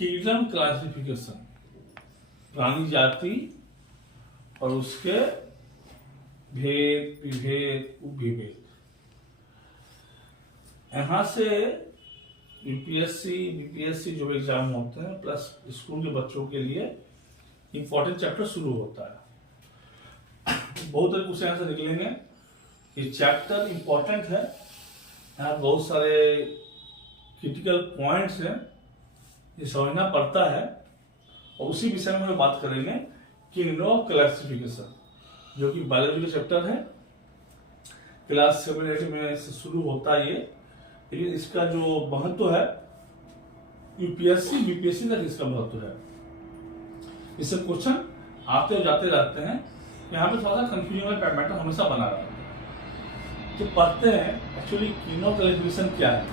Keaton classification, प्राणी जाति और उसके भेद, विभेद, उपविभेद। यहाँ से यूपीएससी बीपीएससी जो एग्जाम होते हैं प्लस स्कूल के बच्चों के लिए इंपॉर्टेंट चैप्टर शुरू होता है। बहुत सारे क्वेश्चन यहाँ से निकलेंगे। ये चैप्टर इंपॉर्टेंट है, यहाँ बहुत सारे क्रिटिकल पॉइंट्स हैं, ये समझना पड़ता है। और उसी विषय में हम बात करेंगे किंगडम ऑफ क्लासिफिकेशन, जो कि बायोलॉजी का चैप्टर है। क्लास 7-8 में से शुरू होता है ये, लेकिन इसका जो महत्व है यूपीएससी बीपीएससी तक इसका महत्व है। इससे क्वेश्चन आते और जाते रहते हैं। यहाँ पे थोड़ा सा कंफ्यूजन वाला पैटर्न हमेशा बना रहता है। तो पढ़ते हैं एक्चुअली किंगडम ऑफ क्लासिफिकेशन क्या है।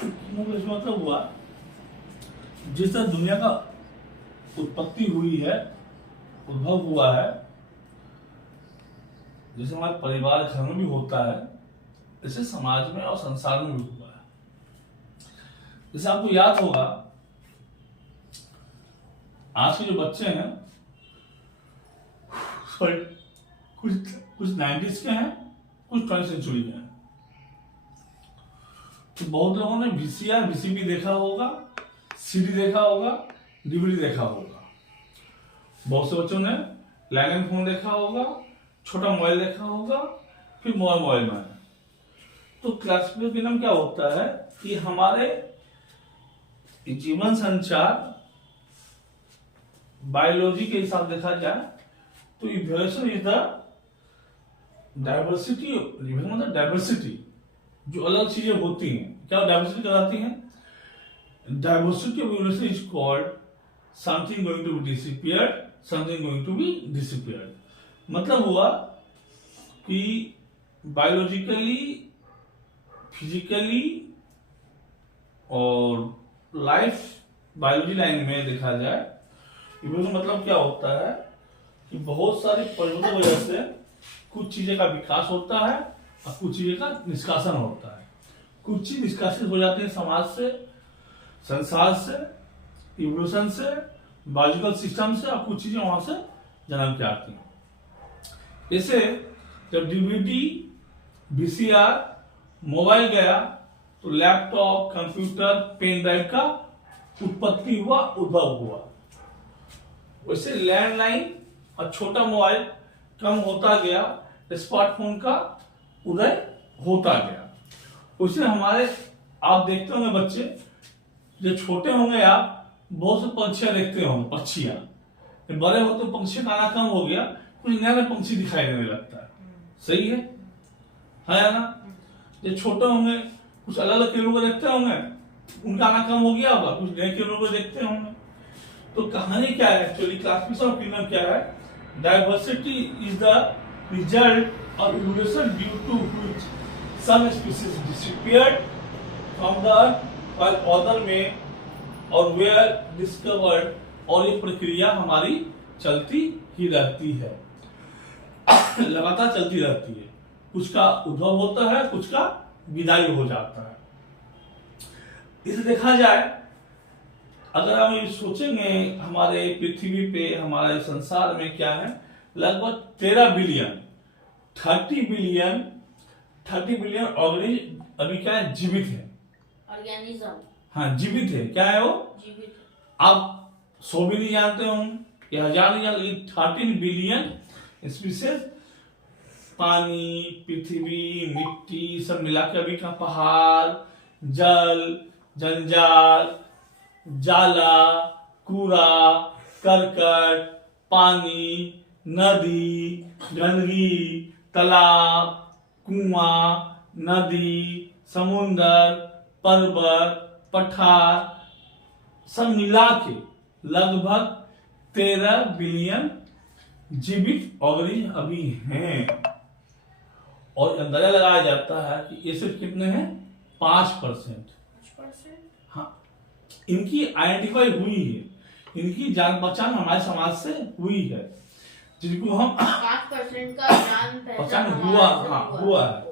किंगडम ऑफ क्लासिफिकेशन मतलब हुआ जिस तरह दुनिया का उत्पत्ति हुई है, उद्भव हुआ है, जैसे हमारे परिवार घर में भी होता है, जैसे समाज में और संसार में भी हुआ है। जैसे आपको याद होगा आज के जो बच्चे हैं कुछ 90s के हैं, कुछ 20th सेंचुरी के हैं। तो बहुत लोगों ने वीसीआर वीसीपी देखा होगा, सीडी देखा होगा, डीवीडी देखा होगा। बहुत से बच्चों ने लैंडलाइन फोन देखा होगा, छोटा मोबाइल देखा होगा, फिर मोबाइल में। तो क्लासिफिकेशन क्या होता है कि हमारे जीवन संचार बायोलॉजी के हिसाब देखा जाए तो इवोल्यूशन इज द डाइवर्सिटी, मतलब डाइवर्सिटी जो अलग चीजें होती हैं, क्या डाइवर्सिटी कहलाती हैं? Diversity of evolution is called something going to be disappeared, something going to be disappeared. मतलब हुआ कि बायोलॉजिकली, फिजिकली और लाइफ बायोलॉजी लाइन में देखा जाए इवोल्यूशन मतलब क्या होता है कि बहुत सारे परिवर्तनों की वजह से कुछ चीजें का विकास होता है और कुछ चीजें का निष्कासन होता है। कुछ चीज निष्कासित हो जाते हैं समाज से, संसार से, इवोल्यूशन से, बायोलॉजिकल सिस्टम से, और कुछ चीजें वहां से जन्म के आती हैं। जैसे जब डीवीडी, वीसीआर, मोबाइल गया तो लैपटॉप, कंप्यूटर, पेन ड्राइव का उत्पत्ति हुआ, उद्भव हुआ। वैसे लैंडलाइन और छोटा मोबाइल कम होता गया, स्मार्टफोन का उदय होता गया। वैसे हमारे आप देखते होंगे बच्चे जो छोटे होंगे, आप बहुत से पंछियां देखते होंगे, पक्षियां। बड़े होते पंछी का आना कम हो गया, कुछ नया नया पंछी दिखाई देने लगता है। सही है ना? जो छोटे होंगे कुछ अलग अलग किरणों को देखते होंगे, उनका आना कम हो गया होगा, कुछ नए किरणों को देखते होंगे। तो कहानी क्या है एक्चुअली? क्लासिफिकेशन ऑफ किंगडम क्या है? Diversity is the result of evolution due to which some species disappeared from the earth while other में और वेयर डिस्कवर्ड। और ये प्रक्रिया हमारी चलती ही रहती है, लगातार चलती रहती है। कुछ का उद्भव होता है, कुछ का विदाई हो जाता है। इसे देखा जाए, अगर हम ये सोचेंगे हमारे पृथ्वी पे, हमारे संसार में क्या है, लगभग 13 बिलियन 30 बिलियन ऑर्गेनिज्म अभी क्या है, जीवित है। ऑर्गेनिज्म, हाँ जीवित है। क्या है वो? जीवित। आप 100 भी नहीं जानते होंगे, 1000 नहीं जानते, 13 बिलियन स्पीशीज, पानी, पृथ्वी, मिट्टी सब मिला के अभी का पहाड़, जल, जंजाल, जाला, कूड़ा, करकट, पानी, नदी, गंदगी, तालाब, कुआं, नदी, समुंदर, पर्वत, पठार सब मिला के लगभग 13 बिलियन जीवित ऑर्गेनिज्म अभी हैं। और अंदाजा लगाया जाता है कि ये सिर्फ कितने हैं? 5%। हाँ, इनकी आइडेंटिफाई हुई है, इनकी जान पहचान हमारे समाज से हुई है, जिनको हम 5% का जान पहचान हुआ है।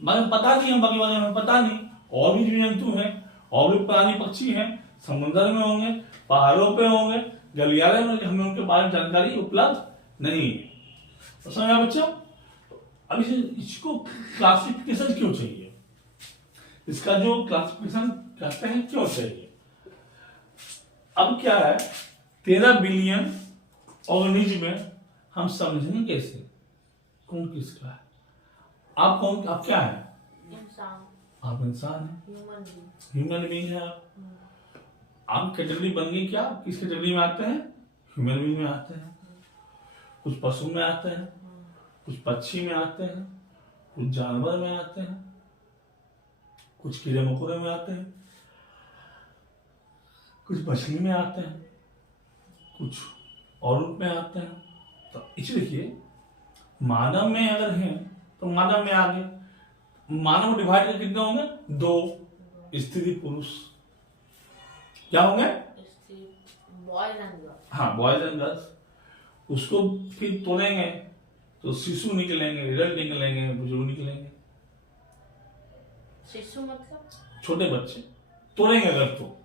मगर पता नहीं, हम बाकी बारे में पता नहीं। और भी जीव जंतु हैं, और भी प्राणी पक्षी हैं, समुद्र में होंगे, पहाड़ों पे होंगे, गलियारे में, हमें उनके बारे में जानकारी उपलब्ध नहीं है। तो समझ आया बच्चों? अब इसको क्लासिफिकेशन क्यों चाहिए, इसका जो क्लासिफिकेशन कहते हैं क्यों चाहिए? अब क्या है, 13 बिलियन ऑर्गेनिज्म में हम समझेंगे कैसे कौन किसका है? आप कौन, आप क्या है? इंसान, आप इंसान हैं, ह्यूमन बीइंग। ह्यूमन बीइंग है आप कैटेगरी बन गई क्या? किस कैटेगरी में आते हैं? ह्यूमन बीइंग में आते हैं। कुछ पशु में आते हैं, कुछ पक्षी में आते हैं, कुछ जानवर में आते हैं, कुछ कीड़े मकोड़े में आते हैं, कुछ मछली में आते हैं, कुछ और रूप में आते हैं। तो इसलिए देखिए, मानव में अगर हैं तो मानव में आगे, मानव डिवाइड करके कितने होंगे? 2, स्त्री पुरुष। क्या होंगे? Boys and girls. हाँ, बॉयज एंड गर्ल्स। उसको फिर तोड़ेंगे तो शिशु निकलेंगे, रिजल्ट निकलेंगे, बुजुर्ग निकलेंगे। शिशु मतलब छोटे बच्चे तोड़ेंगे अगर तो।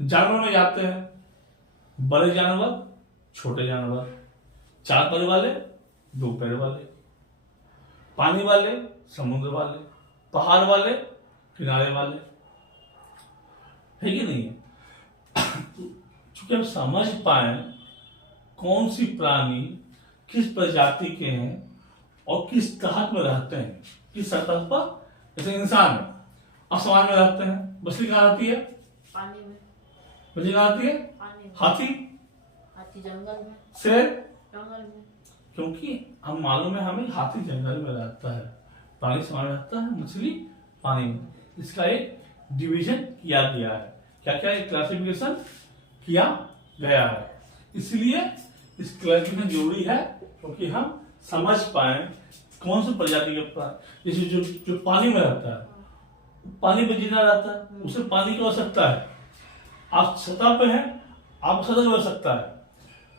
जानवर में जाते हैं, बड़े जानवर, छोटे जानवर, 4 पैर वाले, 2 पैर वाले, पानी वाले, समुद्र वाले, पहाड़ वाले, किनारे वाले, है कि नहीं? चूंकि हम समझ पाए कौन सी प्राणी किस प्रजाति के हैं और किस तहत में रहते हैं, किस सतह पर, जैसे इंसान है, आसमान में रहते हैं, मछली कहाँ रहती है? पानी में। मछली कहाँ रहती है? पानी में। हाथी? हाथी जंगल में। शेर? जंगल में। क्योंकि हम मालूम है हमें हाथी जंगल में रहता है, पानी समान रहता है, मछली पानी में। इसका एक डिवीजन किया गया है, क्या क्या एक क्लासिफिकेशन किया गया है। इसलिए इस क्लासिफिकेशन जरूरी है क्योंकि हम समझ पाए कौन सी प्रजाति के प्राणी, जैसे जो पानी में रहता है, पानी में जिंदा रहता है, उसे पानी की आवश्यकता है। आप सतह पे हैं, आपको सतह की आवश्यकता है,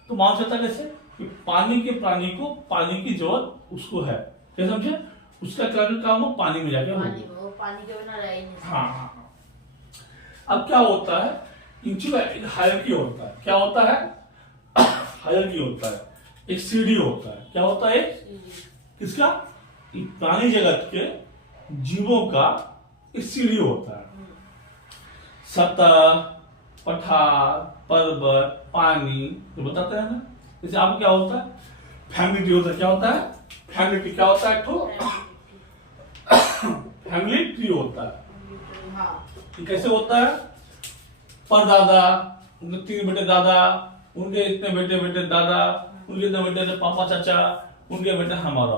तो मान सकता कैसे कि पानी के प्राणी को पानी की जरूरत उसको है। क्या समझे? उसका काम वो पानी में जाके पानी में, वो पानी के बिना रह ही नहीं सकता। हाँ। अब क्या होता है, एक हायरार्की होता है। क्या होता है? हायरार्की होता है, एक सीढ़ी होता है। क्या होता है? किसका? प्राणी जगत के जीवों का एक सीढ़ी होता है। सतह, पठार, पर्वत, पानी, जो बताते हैं ना। जैसे आपको क्या होता है? फैमिली ट्री होता है। क्या होता है? Family tree. क्या होता है? फैमिली ट्री होता है। ये कैसे होता है? परदादा, उनके 3 बेटे दादा, उनके इतने बेटे बेटे दादा, उनके इतने बेटे पापा चाचा, उनके बेटे हमारा,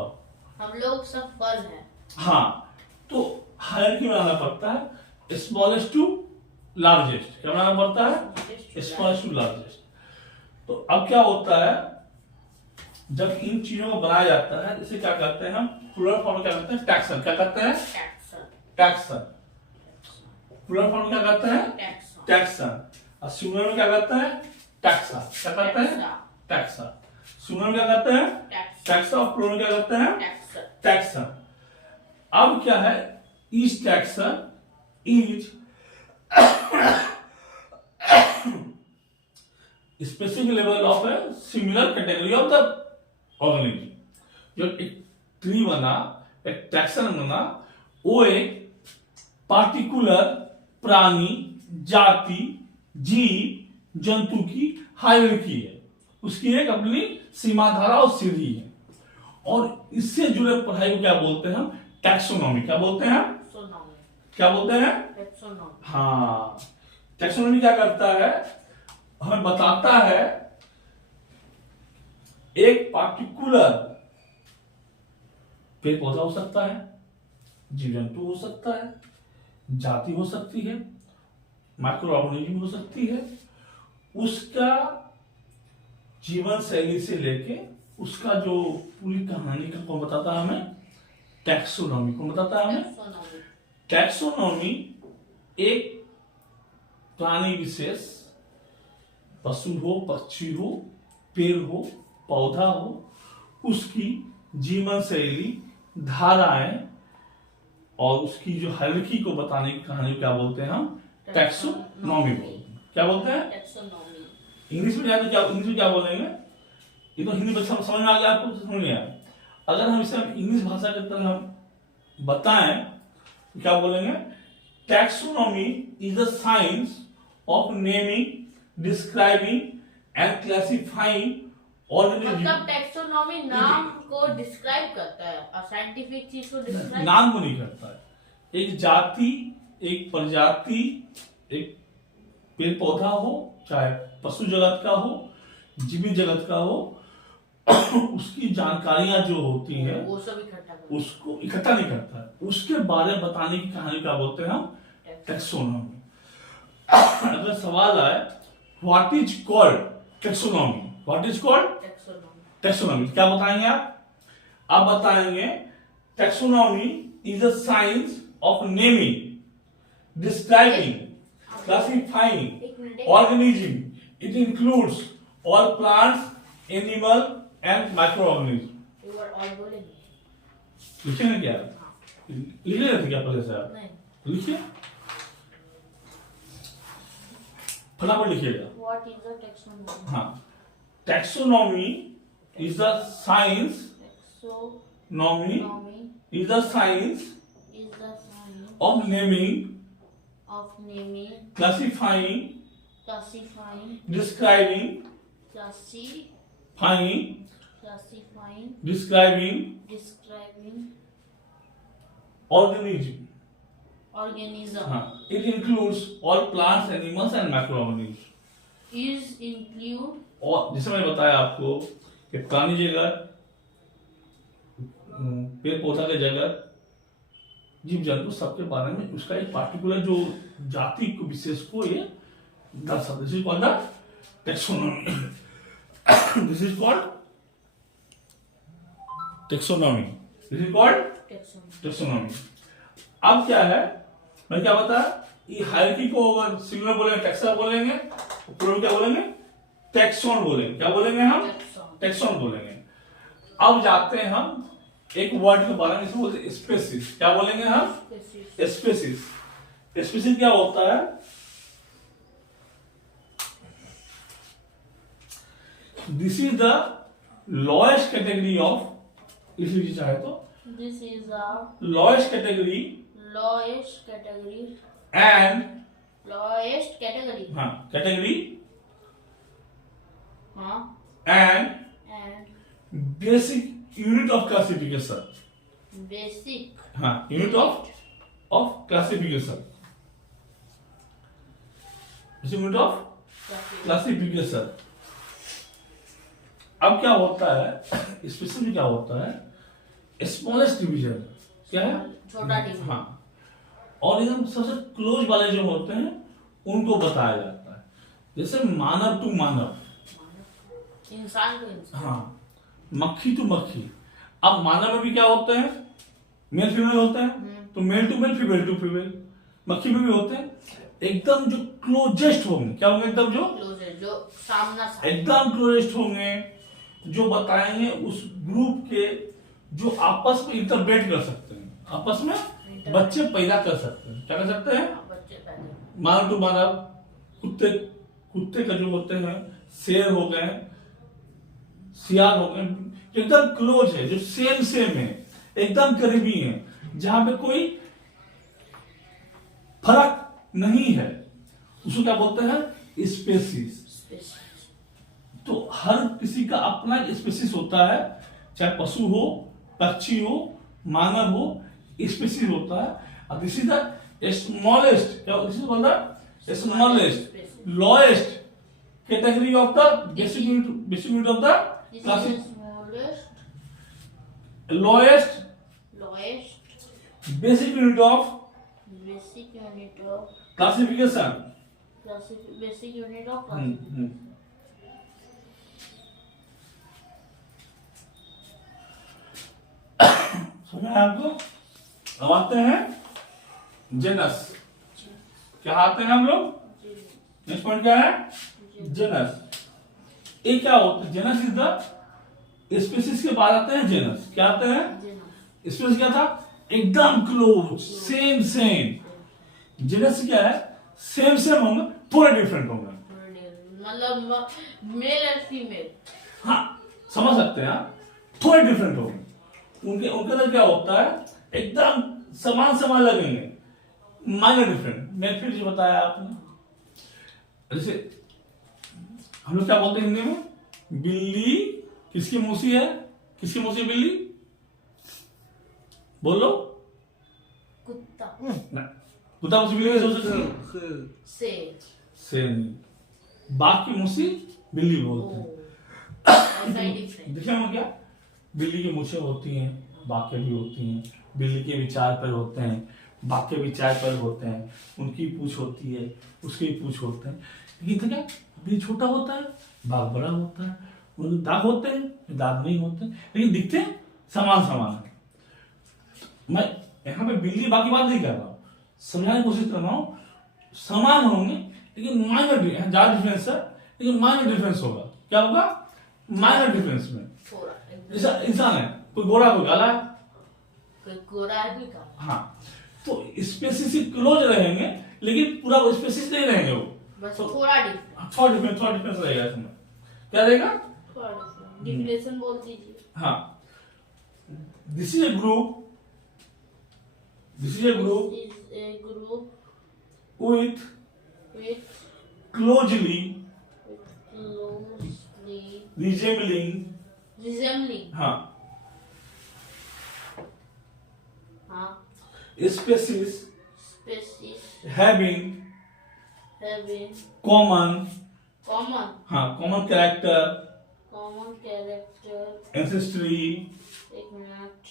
हम लोग सब फल हैं। हाँ, तो हायरार्की बनाना पड़ता है, स्मॉलेस्ट टू लार्जेस्ट। क्या बनाना पड़ता है? Smallest to largest. तो अब क्या होता है, जब इन चीजों को बनाया जाता है, इसे क्या करते हैं हम? प्लूरल फॉर्म क्या करते हैं? टैक्सन। क्या करते हैं? टैक्सन। प्लूरल फॉर्म क्या करते हैं? टैक्सन। और सिंगुलर में क्या करते हैं? टैक्सा। क्या करते हैं? टैक्सा। सिंगुलर में क्या करते हैं? टैक्सा। और प्लूरल में क्या करते हैं? टैक्सन। अब क्या है? Each taxon is specific level of a similar category of the organism. जो एक ट्री बना, एक टैक्सन बना, वो एक पार्टिकुलर प्राणी, जाति, जीव जंतु की हायरार्की है, उसकी एक अपनी सीमा धारा और सीढ़ी है। और इससे जुड़े पढ़ाई को क्या बोलते हैं हम? टैक्सोनॉमी। क्या बोलते हैं हम? क्या बोलते हैं? हाँ, टैक्सोनॉमी क्या करता है? हमें बताता है एक पार्टिकुलर पेड़ पौधा हो सकता है, जीव जंतु हो सकता है, जाति हो सकती है, माइक्रो ऑर्गेनिज्म हो सकती है, उसका जीवन शैली से लेके उसका जो पूरी कहानी का कौन बताता है हमें? टैक्सोनॉमी। कौन बताता है हमें? टैक्सोनॉमी एक प्राणी विशेष, पशु हो, पक्षी हो, पेड़ हो, पौधा हो, उसकी जीवन शैली, धाराएं, और उसकी जो हायरार्की को बताने की कहानी क्या बोलते हैं हम? टैक्सोनॉमी बोलते हैं। क्या बोलते हैं? टैक्सोनॉमी। इंग्लिश में जाए तो क्या, इंग्लिश में क्या बोलेंगे? ये तो हिंदी में समझ में आ गया आपको, समझ में आया। अगर हम इसे इंग्लिश भाषा के तरह हम बताएं तो क्या बोलेंगे? Taxonomy is the science of naming, describing and classifying organism. मतलब टैक्सोनॉमी नाम को डिस्क्राइब करता है और साइंटिफिक चीज को डिस्क्राइब नाम को नहीं करता है। एक जाति, एक प्रजाति, एक पेड़ पौधा हो, चाहे पशु जगत का हो, जीवित जगत का हो, उसकी जानकारियां जो होती है वो सब इकट्ठा करता उसको इकट्ठा नहीं करता है, उसके बारे में बताने की कहानी क्या बोलते हैं हम? टैक्सोनॉमी। अगर सवाल आए what is called taxonomy, what is called है टैक्सोनॉमी। टैक्सोनॉमी, क्या बताएंगे आप? आप बताएंगे taxonomy is a science of naming, describing, classifying organism. It includes all plants, animal and micro organism. एक बार और बोलेंगे? लिखे ना क्या? लिख रहे थे क्या पहले से आप? नहीं। लिखिए, फटाफट लिखिएगा। What is the taxonomy? हाँ, taxonomy is the science, taxonomy is the science is the science of naming, of naming, classifying, classifying, describing, classifying, describing describing organism. Organism. हाँ, it includes all plants, animals and micro organism. Is include, और जैसे मैंने बताया आपको कि प्राणी जगत, पेड़ पौधा के जगत, जीव जंतु सबके बारे में उसका एक पार्टिकुलर जो जाति को विशेष को ये दर्शाता है। This is called the taxonomy. This is called taxonomy. This is called taxonomy. Taxonomy. अब क्या है, मैं क्या बताया, ये हायरार्की को अगर सिंगुलर बोलेंगे टैक्सा बोलेंगे, प्लूरल क्या बोलेंगे? टैक्सॉन बोलेंगे। क्या बोलेंगे हम? टैक्सॉन बोलेंगे। अब जाते हैं हम एक वर्ड के बारे में, इसमें बोलते हैं स्पेसिस। क्या बोलेंगे हम? स्पेसिस। स्पेसिस क्या होता है? This is the lowest category of, लिख लीजिए चाहे तो, this is a lowest category lowest category and, lowest category हाँ, कैटेगरी हाँ and and basic unit of classification. Basic, हाँ, unit of classification, unit of classification. अब क्या होता है, स्पेशली क्या होता है? Smallest division. क्या है? छोटा डिवीजन। हाँ, और एकदम सबसे क्लोज वाले जो होते हैं उनको बताया जाता है, जैसे मानव टू मानव, इंसान को इंसान। हाँ, मक्खी टू मक्खी। अब मानव में भी क्या होते हैं? मेल फीमेल होते हैं, तो male to male, female to female. मक्खी में भी होते हैं एकदम जो क्लोजेस्ट होंगे। क्या होंगे? एकदम जो क्लोजेस्ट, जो सामना एकदम क्लोजेस्ट होंगे, जो बताएंगे उस ग्रुप के, जो आपस में इंटरब्रेट कर सकते हैं, आपस में बच्चे पैदा कर सकते हैं। क्या कर सकते हैं? बच्चे पैदा। मानव टू मानव, कुत्ते कुत्ते का जो होते हैं, शेर हो गए, सियार हो गए, एकदम क्लोज है, जो सेम है, एकदम करीबी है, जहां पे कोई फर्क नहीं है, उसको क्या बोलते हैं? स्पेसीज। तो हर किसी का अपना स्पेसीज होता है, चाहे पशु हो, पक्षी हो, मानव हो, स्पेसीज होता है। This is the smallest, this is called the smallest lowest category of the basic unit of the classic, lowest basic unit of classification. Basic unit of समझ आया आपको? अब आते हैं जेनस। क्या आते हैं हम लोग? नेक्स्ट पॉइंट क्या है? जेनस। ये क्या होता है? जेनस इज द स्पीशीज के बाद आते हैं जेनस। क्या आते हैं? स्पीशीज क्या था? एकदम क्लोज, सेम सेम। जेनस क्या है, सेम सेम होंगे, थोड़े डिफरेंट होंगे। मतलब मेल और फीमेल, हाँ समझ सकते हैं आप, थोड़े डिफरेंट होंगे। उनके उनके अंदर क्या होता है, एकदम समान समान लगेंगे, माइनर डिफरेंट। मैं फिर जो बताया आपने, जैसे हम लोग क्या बोलते हैं हिंदी में, बिल्ली किसकी मौसी है, किसकी मौसी बिल्ली, बोलो कुत्ता ना, कुत्ता मौसी बिल्ली कैसे हो सकती है? से नहीं, बाघ की मौसी बिल्ली बोलते हैं। ऐसा ही डिफरेंट। देखिए हम क्या, बिल्ली की मूछें होती हैं, बाघ के भी होती हैं, बिल्ली के भी 4 पैर होते हैं, बाघ के भी 4 पैर होते हैं, उनकी पूंछ होती है, उसके भी पूंछ होते हैं। लेकिन तो क्या, बिल्ली छोटा होता है, बाघ बड़ा होता है, उनके दांत होते हैं, दांत नहीं होते, लेकिन दिखते समान समान है। मैं यहाँ पे बिल्ली बाघ की बात नहीं कर रहा हूँ, समझाने की कोशिश कर रहा हूँ, समान होंगे लेकिन माइनर, ज्यादा डिफरेंस है लेकिन माइनर डिफरेंस होगा। क्या होगा, माइनर डिफरेंस में। थोड़ा जैसा इंसान है, कोई गोरा कोई काला है, कोई गोरा है, कोई काला। हाँ, तो स्पेसिस से क्लोज रहेंगे लेकिन पूरा स्पेसिस नहीं रहेंगे वो, बस तो थोड़ा डिफरेंट, थोड़ा डिफरेंस रहेगा इसमें। क्या रहेगा, थोड़ा डिफरेंट, डिफरेंशन बोल दीजिए। हाँ, this is a group, this is a group This is a group with with closely closely resembling हाँ species species having having common common character, ancestry, एक मिनट,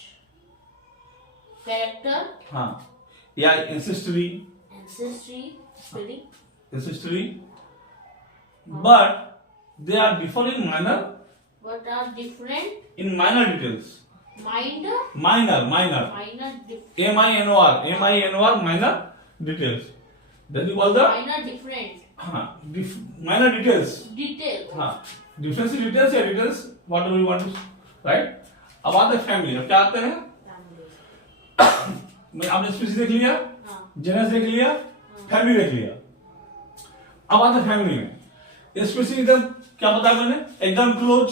character या ancestry spelling but they are different in but are different minor details, minor minor different minor minor details, that is called the minor different minor details, detail difference in details या details whatever you want to right। अब आते हैं family, अब क्या आते हैं, मैं आपने स्पीशीज देख लिया, जेनस देख लिया, फैमिली देख लिया, अब आते हैं फैमिली में। स्पीशीज एकदम क्या बताया मैंने, एकदम क्लोज,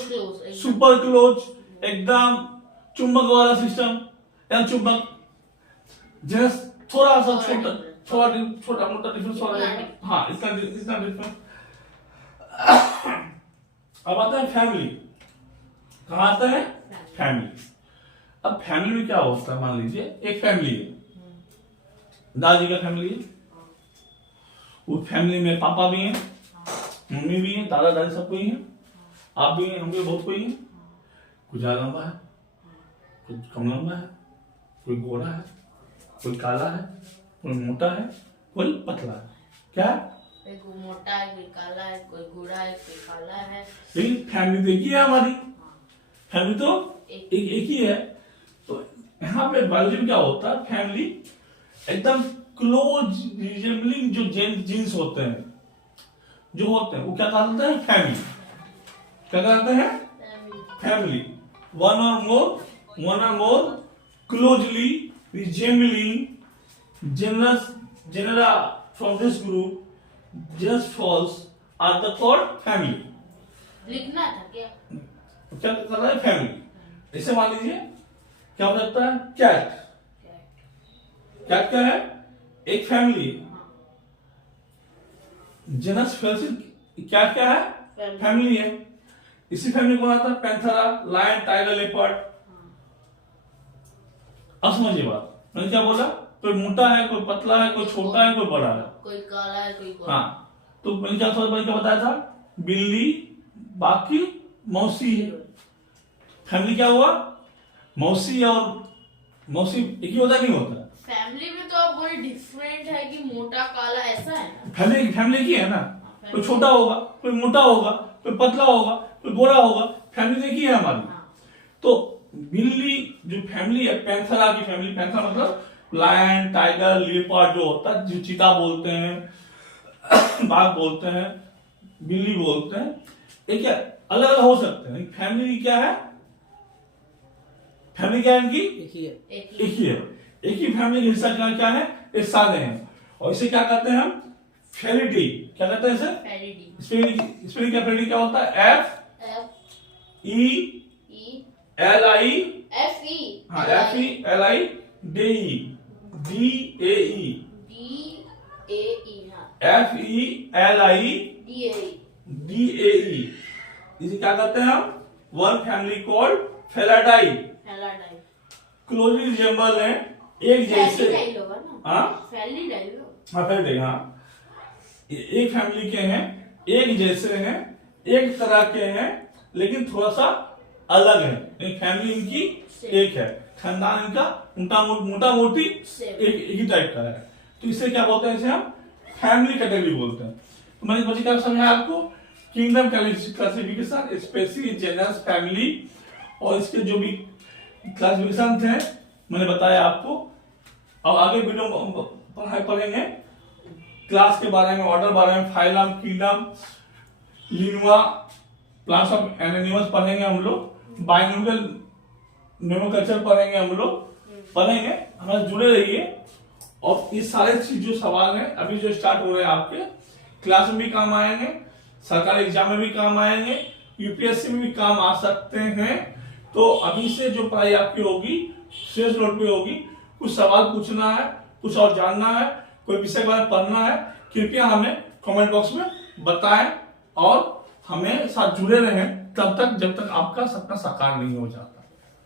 सुपर क्लोज, एकदम चुंबक वाला सिस्टम, एकदम चुंबक। जेनस थोड़ा सा छोटा मोटा डिफरेंस हो रहा है, हाँ इतना डिफरेंस। अब आता है फैमिली, कहाँ आता है, फैमिली। अब फैमिली में क्या होता है, मान लीजिए एक फैमिली है, दादी का फैमिली है, उस फैमिली में पापा भी हैं, मम्मी भी हैं, दादा दादी सब कोई हैं, आप भी हैं, हम भी बहुत कोई हैं। कुछ ज्यादा लंबा है, कुछ कम लंबा है, कोई गोरा है, कोई काला है, कोई मोटा है, कोई पतला है। क्या है, कोई मोटा है, कोई काला है, कोई गोरा है, कोई काला है, लेकिन फैमिली तो एक ही है हमारी, फैमिली तो एक ही है। तो यहाँ पे बायोलॉजी में क्या होता है, फैमिली एकदम क्लोज रिजेंबलिंग जो जीन्स होते हैं, जो होते हैं वो क्या कहते हैं, फैमिली। क्या कहते हैं, फैमिली। वन और more closely resembling genera from this group, genus falls are the called family। लिखना था क्या, क्या कर रहा है, फैमिली। ऐसे मान लीजिए क्या हो सकता है, कैट। कैट क्या है, एक फैमिली है, जेनस कैट क्या है, फैमिली है। इसी फैमिली को आता है पैंथेरा, लायन, टाइगर, लेपर्ड। अब समझिए बात, मैंने क्या बोला, कोई मोटा है, कोई पतला है, कोई छोटा है, कोई बड़ा है, कोई काला है, कोई गोरा। हाँ, तो मैंने क्या बताया था, बिल्ली बाकी मौसी है। फैमिली क्या हुआ, मौसी और मौसी एक ही होता है, नहीं होता। फैमिली में तो आप बोले डिफरेंट है कि मोटा काला ऐसा है ना, फैमिली की है ना, कोई छोटा होगा, कोई मोटा होगा, कोई पतला होगा, कोई गोरा होगा, फैमिली तो एक ही है हमारी। तो बिल्ली जो फैमिली है, पैंथेरा की फैमिली, पैंथेरा मतलब लायन, टाइगर, लेपर्ड जो होता है, जो चीता बोलते हैं, बाघ बोलते हैं, बिल्ली बोलते हैं, ये क्या अलग अलग हो सकते हैं। फैमिली क्या है, फैमिली क्या है इनकी, एक एक ही है। एक ही फैमिली का हिस्सा क्या है, ये सारे हैं। और इसे क्या कहते हैं हम, फेलिडी। क्या कहते हैं इसे, फेलिडी। स्पेलिंग क्या, फेलिडी क्या होता है, F-E-L-I, हाँ F-E-L-I D-E, D-A-E, F-E-L-I D-A-E, इसे क्या कहते हैं हम, one family called Felidae. Closely resemble है, एक जैसे, हाँ फेलिडाई, हाँ एक फैमिली के हैं, एक जैसे हैं, एक तरह के हैं, लेकिन थोड़ा सा अलग है। एक फैमिली इनकी एक है, खानदान इनका मोटा मोटी एक ही टाइप का है। तो इसे क्या बोलते हैं, इसे हम फैमिली कैटेगरी बोलते हैं। तो मैंने बच्चे क्या समझाया आपको, kingdom classification, species, genus, family, और इसके जो भी क्लासिफिकेशन थे मैंने बताया आपको। अब आगे वीडियो पढ़ेंगे क्लास के बारे में, ऑर्डर बारे में, phylum, kingdom, lingua, class of animals पढ़ेंगे हम लोग, बायोलॉजिकल नोमेनक्लेचर पढ़ेंगे हम लोग, पढ़ेंगे, हमारे जुड़े रहिए। और ये सारे चीज जो सवाल हैं अभी जो स्टार्ट हो रहे हैं आपके क्लास में भी काम आएंगे, सरकारी एग्जाम में भी काम आएंगे, यूपीएससी में भी काम आ सकते हैं। तो अभी से जो पढ़ाई आपकी होगी शेष नोट पे होगी। कुछ सवाल पूछना है, कुछ और जानना है, कोई विषय के बारे में पढ़ना है, कृपया हमें कमेंट बॉक्स में बताएं और हमें साथ जुड़े रहें तब तक जब तक आपका सपना साकार नहीं हो जाता।